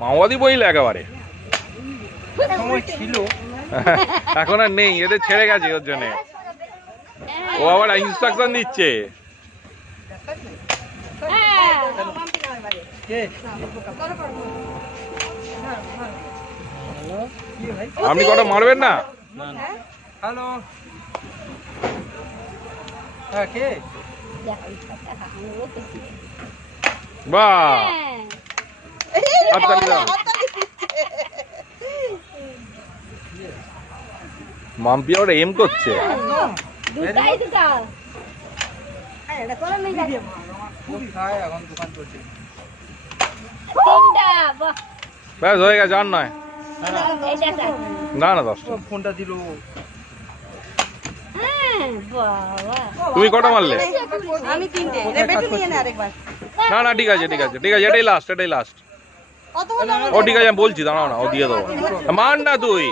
মাওবাদী বইলে একেবারে সময় ছিল, এখন আর নেই, এদের ছেড়ে গেছে ওর জন্য। ও আবার ইনস্ট্রাকশন দিচ্ছে। আপনি কটা মারবেন না? হ্যালো, হ্যাঁ কে? বাহ, হাততালি দাও। মাম্পি ওরা এম করছে। খুবই খায়, এখন দোকান চলছে। ব্যাস হয়ে গেছে, আর নয়। না না 10টা। ফোনটা দিল। তুমি কটা মারলে? আমি 3টে। রেবেটু নিয়ে নে আরেকবার। না না ঠিক আছে ঠিক আছে ঠিক আছে, এটাই লাস্ট, এটাই লাস্ট। কত হলো? ও ঠিক আছে, আমি বলছি, দাঁড়াও না, ও দিয়ে দেবো। মান না তুই।